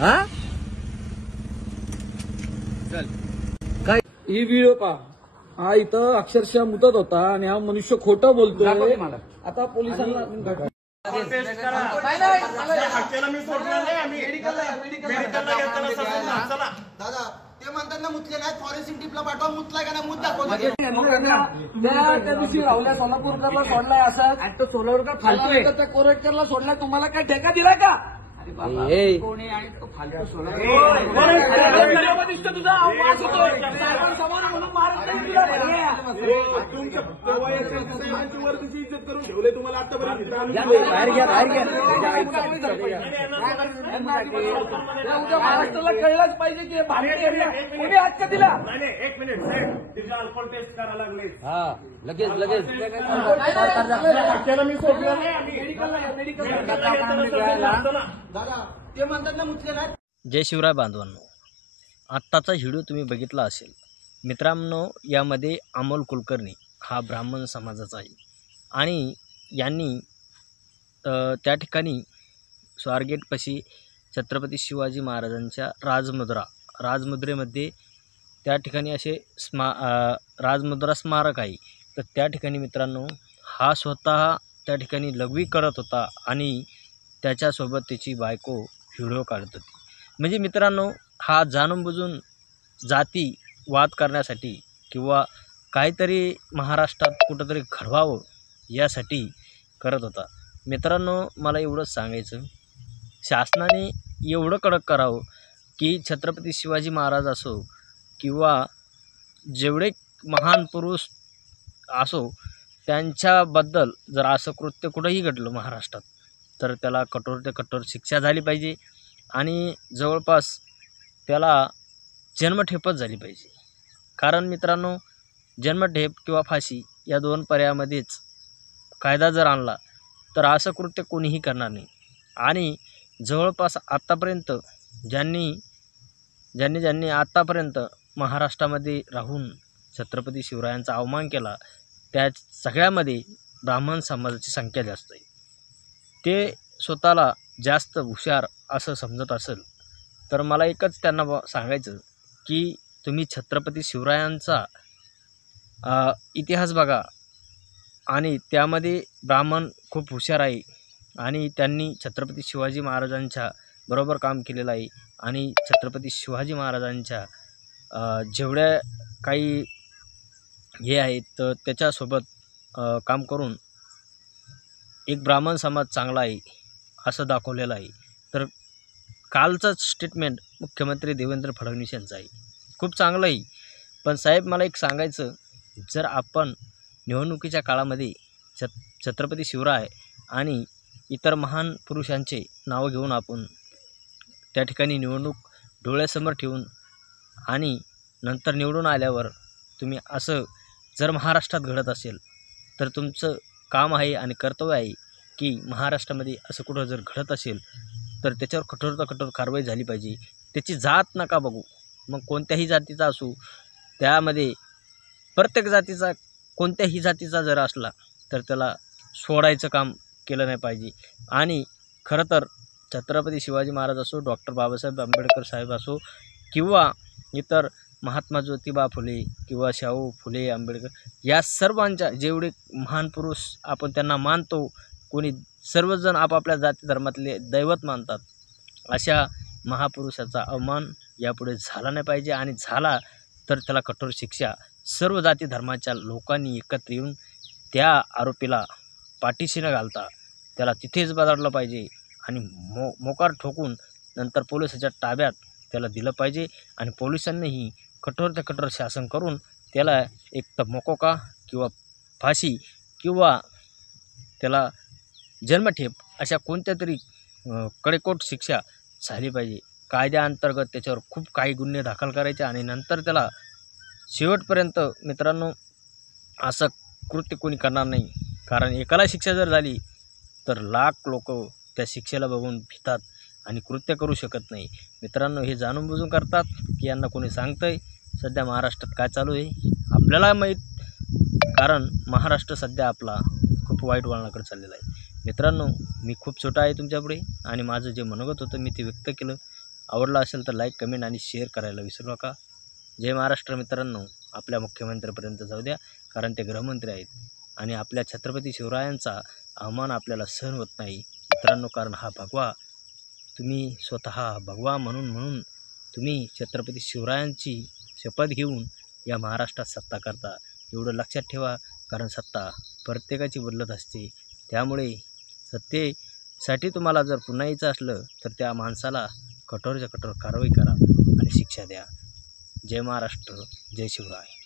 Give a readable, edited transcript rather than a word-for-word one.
हा चल काय ही व्हिडिओ पहा. हा इथं अक्षरशः मुतत होता आणि हा मनुष्य खोटं बोलतोय. आता पोलिसांना दादा ते म्हणतात ना मुतले नाही, फॉरेन्सिक टीपला पाठवा, मुतलाय का नाही मुत दाखवा. त्या दिवशी राहुल्या सोलापूरकरला सोडलाय, असं सोलापूरकर फालतोय, त्या कोरटकरला सोडलाय. तुम्हाला काय ठेका दिला का? कोणी आणि तो फालतू सोलापूर तुझा आवाज होतो समोर म्हणून महाराष्ट्र वर्दीची इज्जत करून ठेवले तुम्हाला आतापर्यंत. महाराष्ट्राला कळलंच पाहिजे की भारतीय कोणी हक्क दिला. एक मिनिट तिचे अल्कोहोल टेस्ट करायला लागले. हा लगेच लगेच मी सोडलं नाही. दादा ते म्हणतात ना मुतले नाही. जय शिवराय बांधवांनो, आत्ताचा व्हिडिओ तुम्ही बघितला असेल. मित्रांनो, यामध्ये अमोल कुलकर्णी हा ब्राह्मण समाजाचा आहे आणि यांनी त्या ठिकाणी स्वारगेटपाशी छत्रपती शिवाजी महाराजांच्या राजमुद्रेमध्ये त्या ठिकाणी असे राजमुद्रा स्मारक आहे. तर त्या ठिकाणी मित्रांनो हा स्वतः त्या ठिकाणी लघवी करत होता आणि त्याच्यासोबत त्याची बायको व्हिडिओ काढत होती. म्हणजे मित्रांनो, हा जाणून बुजून जातीवाद करण्यासाठी किंवा काहीतरी महाराष्ट्रात कुठंतरी घडवावं यासाठी करत होता. मित्रांनो, मला एवढंच सांगायचं, शासनाने एवढं कडक करावं की छत्रपती शिवाजी महाराज असो किंवा जेवढे महान पुरुष असो त्यांच्याबद्दल जर असं कृत्य कुठंही घडलं महाराष्ट्रात तर त्याला कठोर ते कठोर शिक्षा झाली पाहिजे आणि जवळपास त्याला जन्मठेपच झाली पाहिजे. कारण मित्रांनो, जन्मठेप किंवा फाशी या दोन पर्यायामध्येच कायदा जर आणला तर असं कृत्य कोणीही करणार नाही. आणि जवळपास आत्तापर्यंत ज्यांनी आत्तापर्यंत महाराष्ट्रामध्ये राहून छत्रपती शिवरायांचा अवमान केला त्या सगळ्यामध्ये ब्राह्मण समाजाची संख्या जास्त आहे. ते स्वतःला जास्त हुशार असं समजत असेल तर मला एकच त्यांना सांगायचं की तुम्ही छत्रपती शिवरायांचा इतिहास बघा आणि त्यामध्ये ब्राह्मण खूप हुशार आहे आणि त्यांनी छत्रपती शिवाजी महाराजांच्या बरोबर काम केलेलं आहे आणि छत्रपती शिवाजी महाराजांच्या जेवढ्या काही हे आहेत तर त्याच्यासोबत काम करून एक ब्राह्मण समाज चांगला आहे असं दाखवलेलं आहे. तर कालचं स्टेटमेंट मुख्यमंत्री देवेंद्र फडणवीस यांचं आहे, खूप चांगलं आहे. पण साहेब, मला एक सांगायचं, जर आपण निवडणुकीच्या काळामध्ये छत्रपती शिवराय आणि इतर महान पुरुषांचे नावं घेऊन आपण त्या ठिकाणी निवडणूक डोळ्यासमोर ठेवून आणि नंतर निवडून आल्यावर तुम्ही असं जर महाराष्ट्रात घडत असेल तर तुमचं काम आहे आणि कर्तव्य आहे की महाराष्ट्रामध्ये असं कुठं जर घडत असेल तर त्याच्यावर कठोर कठोर कारवाई झाली पाहिजे. त्याची जात नका बघू, मग कोणत्याही जातीचा असू, त्यामध्ये प्रत्येक जातीचा कोणत्याही जातीचा जर असला तर त्याला सोडायचं काम केलं नाही पाहिजे. आणि खरं तर छत्रपती शिवाजी महाराज असो, डॉक्टर बाबासाहेब आंबेडकर साहेब असो किंवा इतर महात्मा ज्योतिबा फुले किंवा शाहू फुले आंबेडकर, या सर्वांच्या जेवढे महान पुरुष आपण त्यांना मानतो, कोणी सर्वजण आपापल्या जाती धर्मातले दैवत मानतात, अशा महापुरुषाचा अवमान यापुढे झाला नाही पाहिजे. आणि झाला तर त्याला कठोर शिक्षा सर्व जाती धर्माच्या लोकांनी एकत्र येऊन त्या आरोपीला पाठीशी न घालता त्याला तिथेच बदललं पाहिजे आणि मोकार ठोकून नंतर पोलिसाच्या ताब्यात त्याला दिलं पाहिजे. आणि पोलिसांनीही कठोर ते कठोर शासन करून त्याला एक तर मोकोका किंवा फाशी किंवा त्याला जन्मठेप अशा कोणत्या तरी कडेकोट शिक्षा झाली पाहिजे. कायद्याअंतर्गत त्याच्यावर खूप काही गुन्हे दाखल करायचे आणि नंतर त्याला शेवटपर्यंत मित्रांनो असं कृत्य कोणी करणार नाही. कारण एकाला शिक्षा जर झाली तर लाख लोक त्या शिक्षेला बघून भितात आणि कृत्य करू शकत नाही. मित्रांनो, हे जाणून बुजून करतात की यांना कोणी सांगतंय. सध्या महाराष्ट्रात काय चालू आहे आपल्याला माहीत, कारण महाराष्ट्र सध्या आपला खूप वाईट वळणाकडे चाललेला आहे. मित्रांनो, मी खूप छोटा आहे तुमच्यापुढे आणि माझं जे मनोगत होतं मी ते व्यक्त केलं. आवडला असेल तर लाईक, कमेंट आणि शेअर करायला विसरू नका. जय महाराष्ट्र मित्रांनो. आपल्या मुख्यमंत्र्यापर्यंत जाऊ द्या, कारण ते गृहमंत्री आहेत आणि आपल्या छत्रपती शिवरायांचा अवमान आपल्याला सहन होत नाही मित्रांनो. कारण हा भगवा, तुम्ही स्वतः भगवा म्हणून तुम्ही छत्रपती शिवरायांची शपथ घेऊन या महाराष्ट्रात सत्ता करता. एवढं लक्षात ठेवा, कारण सत्ता प्रत्येकाची बदलत असते. त्यामुळे सत्तेसाठी तुम्हाला जर पुन्हा यायचं असलं तर त्या माणसाला कठोरच्या कठोर कारवाई करा आणि शिक्षा द्या. जय महाराष्ट्र, जय शिवराय.